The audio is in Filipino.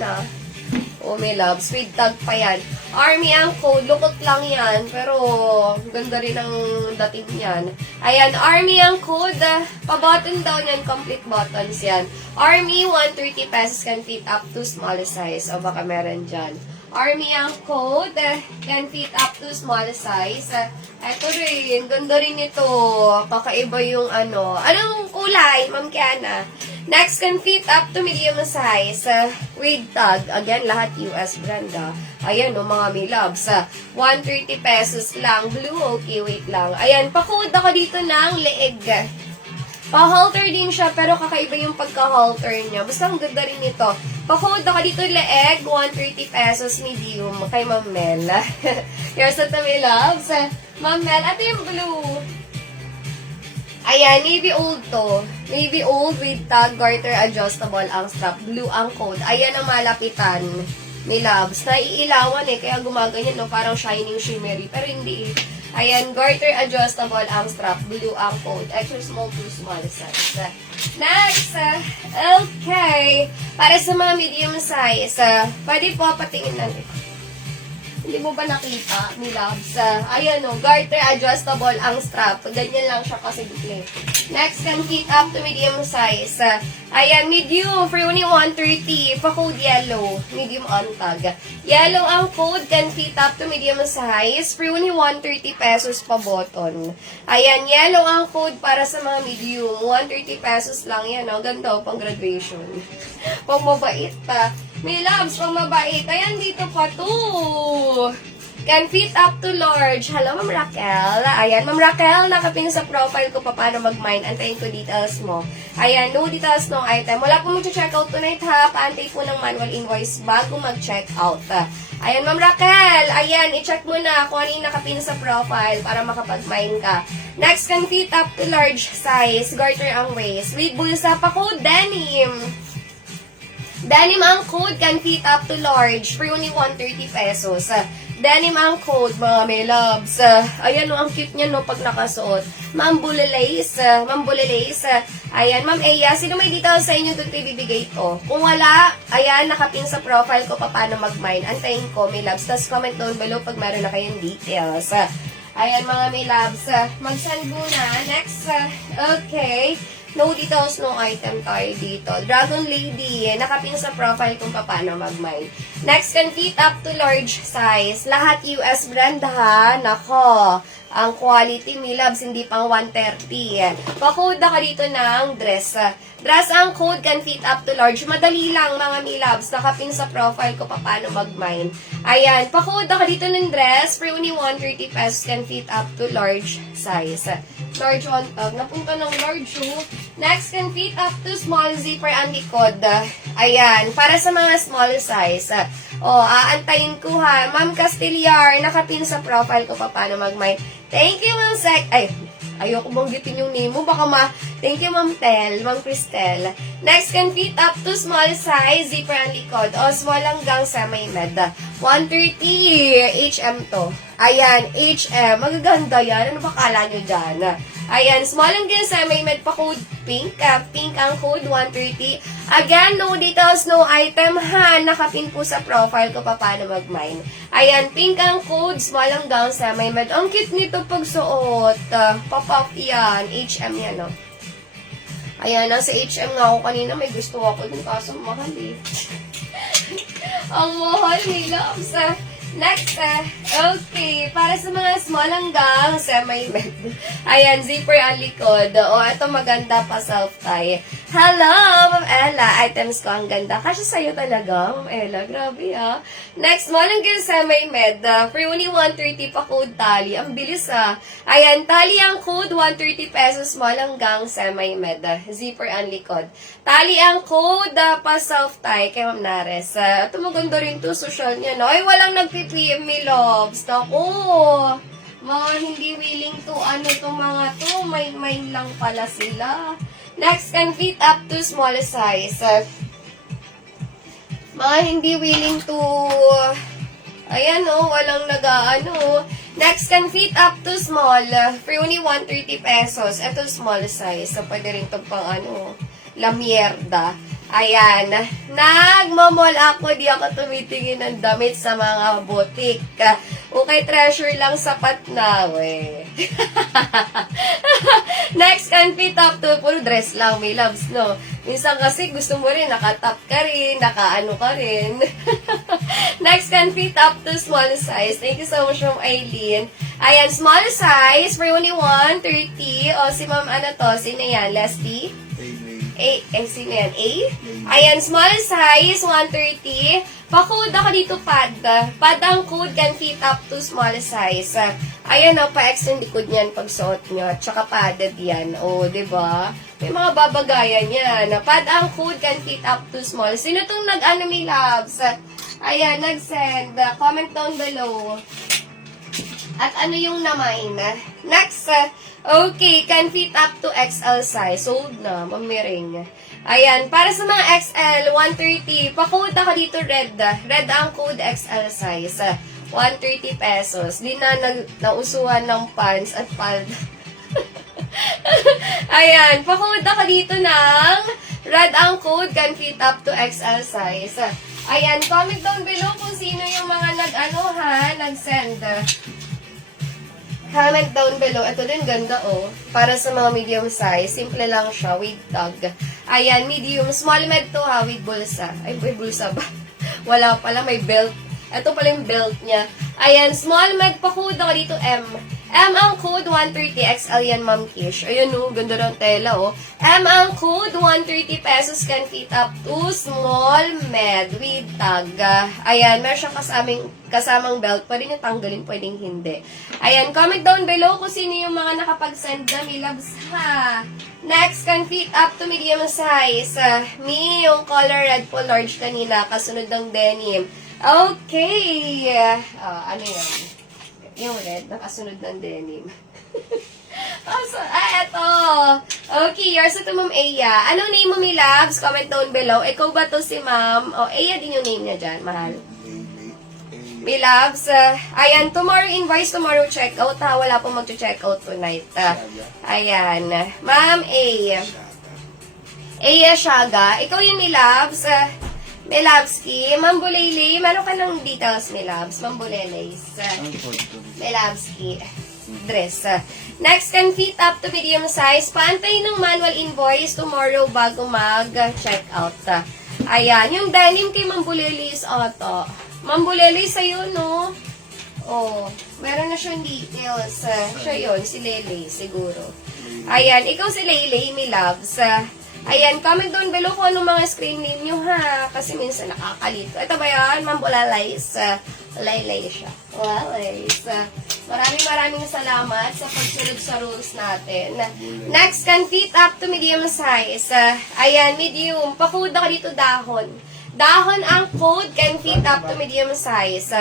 yan Oh, may love. Sweet tag pa yan. Army ang code. Lukot lang yan. Pero, ganda rin ang dating yan. Ayan, Army ang code. Pa-button daw yan. Complete buttons yan. Army, 130 pesos can fit up to small size. O baka meron dyan. Army ang code. Can fit up to small size. Eto rin. Ganda rin ito. Kakaiba yung ano. Anong kulay, Ma'am Kiana? Next, can fit up to medium size with tag. Again, lahat US brand Ayan, mga may loves. 130 pesos lang. Blue, okay, wait lang. Ayan, pa-code ako dito ng leeg. Pa-halter din siya, pero kakaiba yung pagka-halter niya. Basta ang ganda rin ito. Pa-code ako dito leeg, 130 pesos medium kay Ma'am Mel. Here's the may loves. Ma'am Mel, ito yung blue. Ayan, navy old to. Navy old with tag, garter, adjustable ang strap. Blue ang code. Ayan ang malapitan. May loves. Naiilawan kaya gumaganyan, no? Parang shining, shimmery. Pero hindi Ayan, garter, adjustable ang strap. Blue ang code. Extra small to small size. Next, okay. Para sa mga medium size, pwede po patingin lang ito. Hindi mo ba nakita, ni loves? Ayan garter adjustable ang strap. Ganyan lang siya kasimple. Next, can fit up to medium size. Ayan, medium, for only 130. Pa-code yellow. Medium on tag. Yellow ang code, can fit up to medium size. For only 130 pesos pa button. Ayan, yellow ang code para sa mga medium. 130 pesos lang yan. Ganda pang graduation. Pang mabait pa. May loves, pang mabait. Ayan, dito pa to. Can fit up to large. Hello, Ma'am Raquel. Ayan, Ma'am Raquel, nakapin sa profile ko pa paano mag-mine. Antayin ko details mo. Ayan, no details, no item. Wala po mag-check out tonight ha. Paantay po ng manual invoice bago mag-check out. Ayan, Ma'am Raquel. Ayan, i-check mo na kung ano yung nakapin sa profile para makapag-mine ka. Next, can fit up to large size. Garter ang waist. With bulsa pa ko, denim. Denim ang code, can fit up to large for only 130 pesos. Denim ang code, mga may loves. Ayan ang cute niya pag nakasuot. Ma'am Bulalace. Ma'am Bulalace. Ayan, Ma'am Eya, sino may details sa inyo doon ko ibibigay ito? Kung wala, ayan, nakapin sa profile ko pa paano mag-mine. Antayin ko, may loves. Tapos comment down below pag meron na kayong details. Ayan, mga may loves. Mag-send muna. Next, okay. No details, no item tayo dito. Dragon Lady, nakapin sa profile kung paano mag-mine. Next, can fit up to large size. Lahat US brand ha. Nako, ang quality, may loves, hindi pang 130. Pa-code ako dito ng dress. Dress ang code, can fit up to large. Madali lang, mga may loves. Nakapin sa profile ko paano mag-mine. Ayan, pa-code ako dito ng dress. For only 130 pesos, can fit up to large size. Large one tag. Napunta ng large Next, can fit up to small zipper ang likod. Ayan, para sa mga small size. Aantayin ko ha. Ma'am Castillar, nakapin sa profile ko paano mag-mine. Thank you, Ma'am Sec. Ay, ayoko banggitin yung name mo. Baka thank you, Ma'am Tel, Ma'am Cristel. Next, can fit up to small size, zipper ang likod. Small hanggang semi-med. 130 HM to. Ayan, HM. Magaganda yan. Ano ba kala nyo dyan? Ayan, small hanggang semi-med pa code pink. Pink ang code, 130. Again, no details, no item ha. Nakapin po sa profile ko paano mag-mine. Ayan, pink ang code, small hanggang semi-med. Ang cute nito pag suot. Pop-up yan. HM yan, Ayan, nasa HM nga ako kanina. May gusto ako dun kaso mahal Ang mahal nila. Next, okay. Para sa mga small hanggang semi-med. Ayan, zipper ang likod. Ito maganda pa self-tie. Hello, Ma'am Ella. Items ko ang ganda. Kasi sa'yo talaga, Ma'am Ella. Grabe Next, small hanggang semi-med. For only 130 pa code tali. Ang bilis Ayan, tali ang code, 130 pesos small hanggang semi-med. Zipper ang likod. Tali ang code pa self-tie kay Ma'am Nares. Ito maganda rin to, social niya. Ay, walang nag-PM me loves. Ako, mga hindi willing to, itong mga to, may lang pala sila. Next, can fit up to small size. Mga hindi willing to, ayan walang Next, can fit up to small, for only 130 pesos. Ito small size. So, pwede rin itong pang lamierda. Ayan. Nagmamall ako, di ako tumitingin ng damit sa mga butik. Okay, treasure lang sapat na, we. Next, can-fit up to, puro dress lang, may loves, no? Minsan kasi gusto mo rin, naka-top ka rin, naka-ano ka rin. Next, can-fit up to small size. Thank you so much from Aileen. Ayan, small size for only 130. O, si ma'am, ano to? Sino yan? Leslie? Sino yan? A? Ayan, small size, 130. Pa-code ako dito, pad. Pad ang code can fit up to small size. Ayan, pa-extend likod niyan pag suot nyo. Tsaka padded yan. O, diba? May mga babagayan yan. Pad ang code can fit up to small. Sino tong nag-ano, may loves? Ayan, nag-send. Comment down below. At ano yung naman? Next, okay, can fit up to XL size. Sold na, mamiring. Ayan, para sa mga XL, 130. Pa-code ako dito, red. Red ang code XL size. 130 pesos. Di na nausuhan ng pants at palda. Ayan, pa-code ako dito ng red ang code can fit up to XL size. Ayan, comment down below kung sino yung mga nag-send. Comment down below. Ito din, ganda, oh. Para sa mga medium size. Simple lang siya, with tag. Ayan, medium. Small med to, ha, with bulsa. Ay, may bulsa ba? Wala pala, may belt. Ito pala yung belt niya. Ayan, small med pa code ako dito, M. M ang code, 130 XL yan, Ma'am Kish. Ayan, oh, ganda ng tela, oh. M ang code, 130 pesos can fit up to small med with tag. Ayan, meron siyang kasamang belt. Pwede niya tanggalin, pwedeng hindi. Ayan, comment down below kung sino yung mga nakapag-send na, may loves, ha. Next, can fit up to medium size. Me, yung color red po, large kanina, kasunod ng denim. Okay. Ano yan? Yung red, nakasunod ng denim. Eto. Okay, yours ito, Ma'am Aya. Anong name mo, mi loves? Comment down below. Ikaw ba to si Ma'am? Aya din yung name niya dyan, mahal. Mi loves. Ayan, tomorrow invoice, tomorrow checkout, ha? Wala pong mag-checkout tonight. Ayan. Ma'am Aya. Aya Shaga. Ikaw yung mi loves. Melavski, Mambulele, meron ka ng details, Melavs, Mambuleles, Melavski, dress. Next, can fit up to medium size. Paantay ng manual invoice tomorrow bago mag-check out. Ayan, yung denim kay Mambuleles auto. Mambuleles sa'yo, no? Oh, meron na siyang details. Siya yun, si Lele, siguro. Ayan, ikaw si Lele, Melavs. Ayan, comment down below kung anong mga screen name nyo, ha? Kasi minsan nakakalito. Ito ba yan? Mambulalais. Laylay siya. Laylais. Maraming salamat sa pagsunod sa rules natin. Next, can fit up to medium size. Ayan, medium. Pa-code ako dito dahon. Dahon ang code can fit up to medium size.